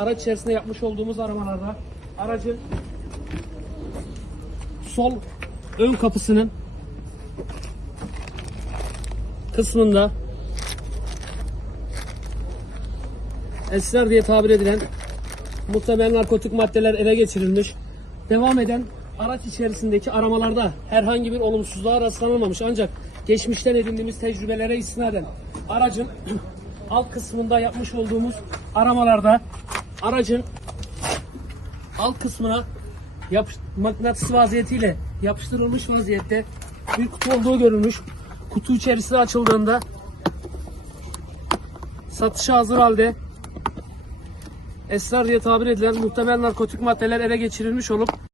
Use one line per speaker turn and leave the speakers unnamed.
araç içerisinde yapmış olduğumuz aramalarda aracın sol ön kapısının kısmında esrar diye tabir edilen muhtemelen narkotik maddeler ele geçirilmiş. Devam eden araç içerisindeki aramalarda herhangi bir olumsuzluğa rastlanılmamış ancak geçmişten edindiğimiz tecrübelere istinaden aracın alt kısmında yapmış olduğumuz aramalarda aracın alt kısmına yapış, mıknatıs vaziyetiyle yapıştırılmış vaziyette bir kutu olduğu görülmüş. Kutu içerisi açıldığında satışa hazır halde esrar diye tabir edilen muhtemel narkotik maddeler ele geçirilmiş olup